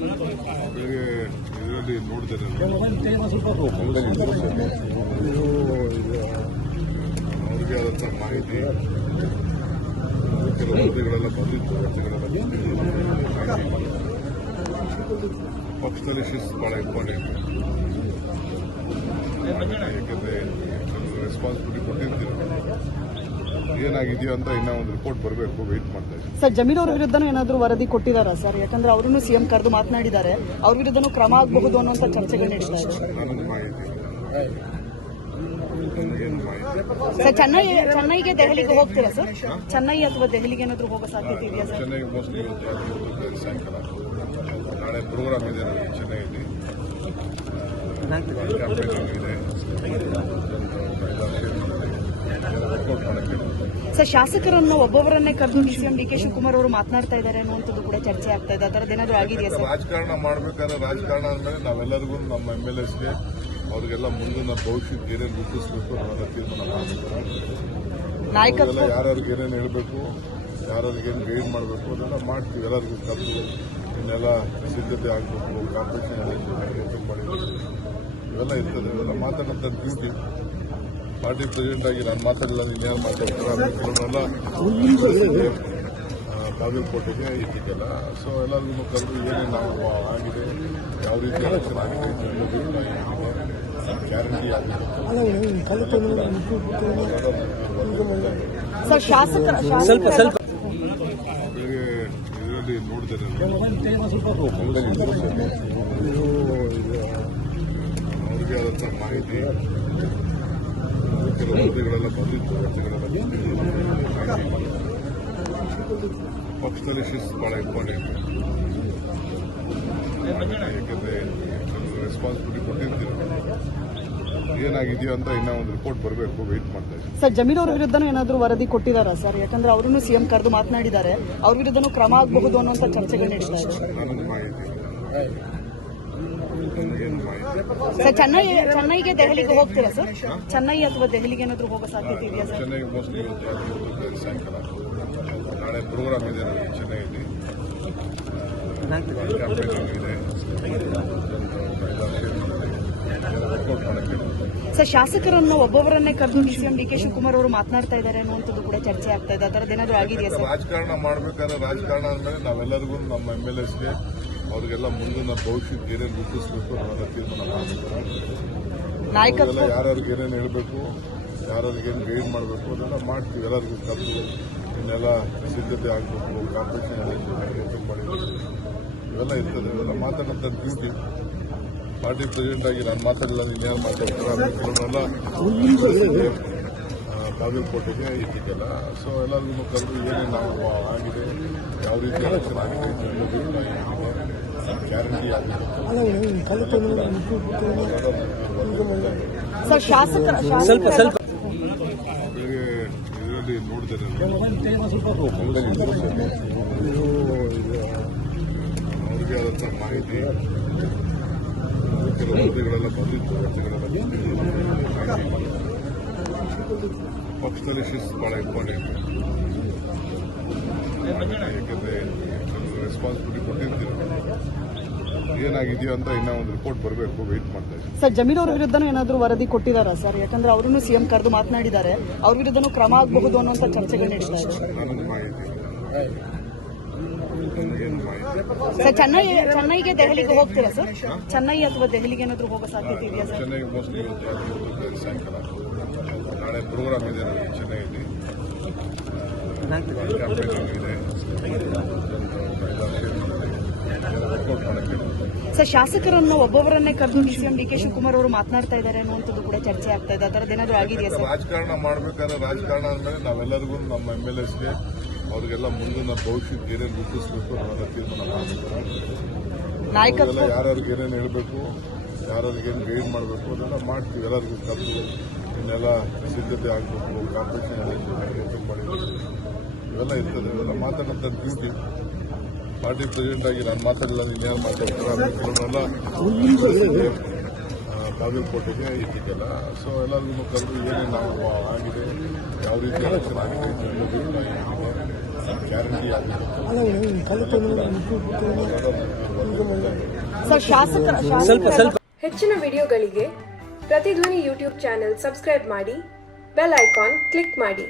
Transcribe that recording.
ಬೆಳಗ್ಗೆ ಇದರಲ್ಲಿ ನೋಡಿದರೆ ಅವ್ರಿಗೆ ಆದಂಥ ಮಾಹಿತಿ ಕೆಲವು ವರದಿಗಳೆಲ್ಲ ಬಂದಿತ್ತು. ಪಕ್ಷದಲ್ಲಿ ಶಿಸ್ತು ಭಾಳ ಇಂಪಾರ್ಟೆಂಟ್. ಯಾಕೆಂದರೆ ರೆಸ್ಪಾನ್ಸಿಬಿಲಿಟಿ ಕೊಟ್ಟಿರ್ತೀವಿ. ಏನಾಗಿದೆಯೋ ಅಂತ ಇನ್ನೂ ಒಂದು ರಿಪೋರ್ಟ್ ಬರಬೇಕು, ವೆಯ್ಟ್ ಮಾಡ್ತಾ ಇದ್ದೀವಿ. ಸರ್, ಜಮೀರ್ ಅವ್ರ ವಿರುದ್ಧನೂ ಏನಾದರೂ ವರದಿ ಕೊಟ್ಟಿದ್ದಾರಾ ಸರ್? ಯಾಕಂದ್ರೆ ಅವರನ್ನು ಸಿಎಂ ಕರೆದು ಮಾತನಾಡಿದ್ದಾರೆ, ಅವ್ರ ವಿರುದ್ಧನೂ ಕ್ರಮ ಆಗಬಹುದು ಅನ್ನುವಂಥ ಚರ್ಚೆಗಳು ನಡೀತಾ ಇದೆ. ನಾನೊಂದು ಮಾಹಿತಿ ಸರ್, ಚೆನ್ನೈಗೆ ದೆಹಲಿಗೆ ಹೋಗ್ತೀರಾ ಸರ್? ಚೆನ್ನೈ ಅಥವಾ ದೆಹಲಿಗೆ ಏನಾದರೂ ಹೋಗೋ ಸಾಧ್ಯತೆ ಇದೆಯಾ ಸರ್? ಚೆನ್ನೈಗೆ ಮೋಸ್ಟ್ಲಿ ಇವತ್ತು ಸಾಯಂಕಾಲ ನಾಳೆ ಪ್ರೋಗ್ರಾಮ್ ಇದೆ ನನಗೆ ಚೆನ್ನೈಯಲ್ಲಿ. ಕ್ಯಾಂಪೇನಿಂಗ್ ಇದೆ, ವರ್ಕೌಟ್ ಮಾಡೋಕ್ಕೆ. ಸರ್, ಶಾಸಕರನ್ನು ಒಬ್ಬೊಬ್ಬರನ್ನೇ ಕರೆದು ಸಿಎಂ ಡಿ.ಕೆ. ಶಿವಕುಮಾರ್ ಅವರು ಮಾತನಾಡ್ತಾ ಇದ್ದಾರೆ ಅನ್ನುವಂಥದ್ದು ಕೂಡ ಚರ್ಚೆ ಆಗ್ತಾ ಇದೆ. ಅದರದ್ದು ಏನಾದರೂ ಆಗಿದೆಯಾ ಸರ್? ರಾಜಕಾರಣ ಮಾಡಬೇಕಾದ್ರೆ ರಾಜಕಾರಣ ಅಂದಮೇಲೆ ನಾವೆಲ್ಲರಿಗೂ ನಮ್ಮ MLAsಗೆ ಅವ್ರಿಗೆಲ್ಲ ಮುಂದಿನ ಭವಿಷ್ಯಕ್ಕೆ ಏನೇನು ರೂಪಿಸಬೇಕು ನಾವೆಲ್ಲ ತೀರ್ಮಾನ ಮಾಡಬೇಕು. ನಾಯಕತ್ವ ಯಾರ್ಯಾರಿಗೆ ಏನೇನು ಹೇಳಬೇಕು, ಯಾರ್ಯಾರಿಗೇನು ಗೈಡ್ ಮಾಡಬೇಕು ಅದೆಲ್ಲ ಮಾಡ್ತೀವಿ. ಎಲ್ಲರಿಗೂ ಕರೆದು ಇನ್ನೆಲ್ಲ ಸಿದ್ಧತೆ ಆಗಬೇಕು, ಕಾಂಪಿಟೇಷನ್ ಇವೆಲ್ಲ ಇರ್ತದೆ. ಇವೆಲ್ಲ ಮಾತಾಡೋಂಥ ಡ್ಯೂಟಿ. ಪಾರ್ಟಿ ಪ್ರೆಸಿಡೆಂಟ್ ಆಗಿ ನಾನು ಮಾತಾಡಲ್ಲ, ಇನ್ಯಾರು ಮಾತಾಡ್ತಾರೆ ಕೆಲವರೆಲ್ಲ ಬಾಗಲಕೋಟೆಗೆ ಇಟ್ಟಿದ್ದೆಲ್ಲ. ಸೊ ಎಲ್ಲರಿಗೂ ಕರೆದು ಏನೇನು ನಾವು ಆಗಿದೆ, ಯಾವ ರೀತಿ ಎಲೆಕ್ಷನ್ ಆಗಿದೆ, ಗ್ಯಾರಂಟಿ ಆಗಿದೆ. ಬೆಳಗ್ಗೆ ಇದರಲ್ಲಿ ನೋಡಿದರೆ ಅವ್ರಿಗೆ ಆದಂಥ ಮಾಹಿತಿ ಕೆಲವು ವರದಿಗಳೆಲ್ಲ ಬಂದಿತ್ತು. ಪಕ್ಷದಲ್ಲಿ ಶಿಸ್ತು ಭಾಳ ಇಂಪಾರ್ಟೆಂಟ್. ಯಾಕೆಂದರೆ ರೆಸ್ಪಾನ್ಸಿಬಿಲಿಟಿ ಕೊಟ್ಟಿರ್ತೀವಿ. ಏನಾಗಿದೆಯೋ ಅಂತ ಇನ್ನೂ ಒಂದು ರಿಪೋರ್ಟ್ ಬರಬೇಕು, ವೆಯ್ಟ್ ಮಾಡ್ತಾ ಇದ್ದೀವಿ. ಸರ್, ಜಮೀರ್ ಅವ್ರ ವಿರುದ್ಧನೂ ಏನಾದರೂ ವರದಿ ಕೊಟ್ಟಿದ್ದಾರಾ ಸರ್? ಯಾಕಂದ್ರೆ ಅವರನ್ನು ಸಿಎಂ ಕರೆದು ಮಾತನಾಡಿದ್ದಾರೆ, ಅವ್ರ ವಿರುದ್ಧನೂ ಕ್ರಮ ಆಗಬಹುದು ಅನ್ನುವಂಥ ಚರ್ಚೆಗಳು ನಡೀತಾ ಇದೆ. ನಾನೊಂದು ಮಾಹಿತಿ ಸರ್, ಚೆನ್ನೈಗೆ ದೆಹಲಿಗೆ ಹೋಗ್ತೀರಾ ಸರ್? ಚೆನ್ನೈ ಅಥವಾ ದೆಹಲಿಗೆ ಏನಾದರೂ ಹೋಗೋ ಸಾಧ್ಯತೆ ಇದೆಯಾ ಸರ್? ಚೆನ್ನೈಗೆ ಮೋಸ್ಟ್ಲಿ ಇವತ್ತು ಸಾಯಂಕಾಲ ನಾಳೆ ಪ್ರೋಗ್ರಾಮ್ ಇದೆ ನನಗೆ ಚೆನ್ನೈಯಲ್ಲಿ. ಕ್ಯಾಂಪೇನಿಂಗ್ ಇದೆ, ವರ್ಕೌಟ್ ಮಾಡೋಕ್ಕೆ. ಸರ್, ಶಾಸಕರನ್ನು ಒಬ್ಬೊಬ್ಬರನ್ನೇ ಕರೆದು ಸಿಎಂ ಡಿ.ಕೆ. ಶಿವಕುಮಾರ್ ಅವರು ಮಾತನಾಡ್ತಾ ಇದ್ದಾರೆ ಅನ್ನುವಂಥದ್ದು ಕೂಡ ಚರ್ಚೆ ಆಗ್ತಾ ಇದೆ. ಅದರದ್ದು ಏನಾದರೂ ಆಗಿದೆಯಾ ಸರ್? ರಾಜಕಾರಣ ಮಾಡಬೇಕಾದ್ರೆ ರಾಜಕಾರಣ ಅಂದಮೇಲೆ ನಾವೆಲ್ಲರಿಗೂ ನಮ್ಮ MLAsಗೆ ಅವ್ರಿಗೆಲ್ಲ ಮುಂದಿನ ಭವಿಷ್ಯಕ್ಕೆ ಏನೇನು ರೂಪಿಸಬೇಕು ನಾವೆಲ್ಲ ತೀರ್ಮಾನ ಮಾಡಬೇಕು. ನಾಯಕತ್ವ ಯಾರ್ಯಾರಿಗೆ ಏನೇನು ಹೇಳಬೇಕು, ಯಾರ್ಯಾರಿಗೇನು ಗೈಡ್ ಮಾಡಬೇಕು ಅದೆಲ್ಲ ಮಾಡ್ತೀವಿ. ಎಲ್ಲರಿಗೂ ಕರೆದು ಇನ್ನೆಲ್ಲ ಸಿದ್ಧತೆ ಆಗಬೇಕು, ಕಾಂಪಿಟೇಷನ್ ಇವೆಲ್ಲ ಇರ್ತದೆ. ಇವೆಲ್ಲ ಮಾತಾಡೋಂಥ ಡ್ಯೂಟಿ. ಪಾರ್ಟಿ ಪ್ರೆಸಿಡೆಂಟ್ ಆಗಿ ನಾನು ಮಾತಾಡಲ್ಲ, ಇನ್ಯಾರು ಮಾತಾಡ್ತಾರೆ ಕೆಲವರೆಲ್ಲ ಬಾಗಲಕೋಟೆಗೆ ಇಟ್ಟಿದ್ದೆಲ್ಲ. ಸೊ ಎಲ್ಲರಿಗೂ ಕರೆದು ಏನೇನು ನಾವು ಆಗಿದೆ, ಯಾವ ರೀತಿ ಎಲೆಕ್ಷನ್ ಆಗಿದೆ, ಗ್ಯಾರಂಟಿ ಆಗಿದೆ. ಬೆಳಗ್ಗೆ ಇದರಲ್ಲಿ ನೋಡಿದರೆ ಅವ್ರಿಗೆ ಆದಂಥ ಮಾಹಿತಿ ಕೆಲವು ವರದಿಗಳೆಲ್ಲ ಬಂದಿತ್ತು. ಪಕ್ಷದಲ್ಲಿ ಶಿಸ್ತು ಭಾಳ ಇಂಪಾರ್ಟೆಂಟ್. ಯಾಕೆಂದರೆ ರೆಸ್ಪಾನ್ಸಿಬಿಲಿಟಿ ಕೊಟ್ಟಿರ್ತೀವಿ. ಏನಾಗಿದೆಯೋ ಅಂತ ಇನ್ನೂ ಒಂದು ರಿಪೋರ್ಟ್ ಬರಬೇಕು, ವೆಯ್ಟ್ ಮಾಡ್ತಾ ಇದ್ದೀವಿ. ಸರ್, ಜಮೀರ್ ಅವ್ರ ವಿರುದ್ಧನೂ ಏನಾದರೂ ವರದಿ ಕೊಟ್ಟಿದ್ದಾರಾ ಸರ್? ಯಾಕಂದ್ರೆ ಅವರನ್ನು ಸಿಎಂ ಕರೆದು ಮಾತನಾಡಿದ್ದಾರೆ, ಅವ್ರ ವಿರುದ್ಧನೂ ಕ್ರಮ ಆಗಬಹುದು ಅನ್ನುವಂಥ ಚರ್ಚೆಗಳು ನಡೀತಾ ಇದೆ. ನಾನೊಂದು ಮಾಹಿತಿ ಸರ್, ಚೆನ್ನೈಗೆ ದೆಹಲಿಗೆ ಹೋಗ್ತೀರಾ ಸರ್? ಚೆನ್ನೈ ಅಥವಾ ದೆಹಲಿಗೆ ಏನಾದರೂ ಹೋಗೋ ಸಾಧ್ಯತೆ ಇದೆಯಾ ಸರ್? ಚೆನ್ನೈಗೆ ಮೋಸ್ಟ್ಲಿ ಇವತ್ತು ಸಾಯಂಕಾಲ ನಾಳೆ ಪ್ರೋಗ್ರಾಮ್ ಇದೆ ನನಗೆ ಚೆನ್ನೈಯಲ್ಲಿ. ಕ್ಯಾಂಪೇನಿಂಗ್ ಇದೆ, ವರ್ಕೌಟ್ ಮಾಡೋಕ್ಕೆ. ಸರ್, ಶಾಸಕರನ್ನು ಒಬ್ಬೊಬ್ಬರನ್ನೇ ಕರೆದು ಸಿಎಂ ಡಿ.ಕೆ. ಶಿವಕುಮಾರ್ ಅವರು ಮಾತನಾಡ್ತಾ ಇದ್ದಾರೆ ಅನ್ನುವಂಥದ್ದು ಕೂಡ ಚರ್ಚೆ ಆಗ್ತಾ ಇದೆ. ಅದರದ್ದು ಏನಾದರೂ ಆಗಿದೆಯಾ ಸರ್? ರಾಜಕಾರಣ ಮಾಡಬೇಕಾದ್ರೆ ರಾಜಕಾರಣ ಅಂದಮೇಲೆ ನಾವೆಲ್ಲರಿಗೂ ನಮ್ಮ MLAsಗೆ ಅವ್ರಿಗೆಲ್ಲ ಮುಂದಿನ ಭವಿಷ್ಯಕ್ಕೆ ಏನೇನು ರೂಪಿಸಬೇಕು ನಾವೆಲ್ಲ ತೀರ್ಮಾನ ಮಾಡಬೇಕು. ನಾಯಕತ್ವ ಯಾರ್ಯಾರಿಗೆ ಏನೇನು ಹೇಳಬೇಕು, ಯಾರ್ಯಾರಿಗೇನು ಗೈಡ್ ಮಾಡಬೇಕು ಅದೆಲ್ಲ ಮಾಡ್ತೀವಿ. ಎಲ್ಲರಿಗೂ ಕರೆದು ಇನ್ನೆಲ್ಲ ಸಿದ್ಧತೆ ಆಗಬೇಕು, ಕಾಂಪಿಟೇಷನ್ ಇವೆಲ್ಲ ಇರ್ತದೆ. ಇವೆಲ್ಲ ಮಾತಾಡೋಂಥ ಡ್ಯೂಟಿ. ಪಾರ್ಟಿ ಪ್ರೆಸಿಡೆಂಟ್ ಆಗಿ ನಾನು ಮಾತಾಡಲ್ಲ, ಇನ್ಯಾರು ಮಾತಾಡ್ತಾರೆ ಕೆಲವರೆಲ್ಲ ಬಾಗಲಕೋಟೆಗೆ ಇಟ್ಟಿದ್ದೆಲ್ಲ. ಸೊ ಎಲ್ಲರಿಗೂ ಕರೆದು ಏನೇನು ನಾವು ಆಗಿದೆ, ಯಾವ ರೀತಿ ಎಲೆಕ್ಷನ್ ಆಗಿದೆ, ಗ್ಯಾರಂಟಿ ಆಗಿದೆ. ಸರ್ ಶಾಸಕರ ಹೆಚ್ಚಿನ ವಿಡಿಯೋಗಳಿಗೆ ಪ್ರತಿಧ್ವನಿ ಯೂಟ್ಯೂಬ್ ಚಾನೆಲ್ ಸಬ್ಸ್ಕ್ರೈಬ್ ಮಾಡಿ, ಬೆಲ್ ಐಕಾನ್ ಕ್ಲಿಕ್ ಮಾಡಿ.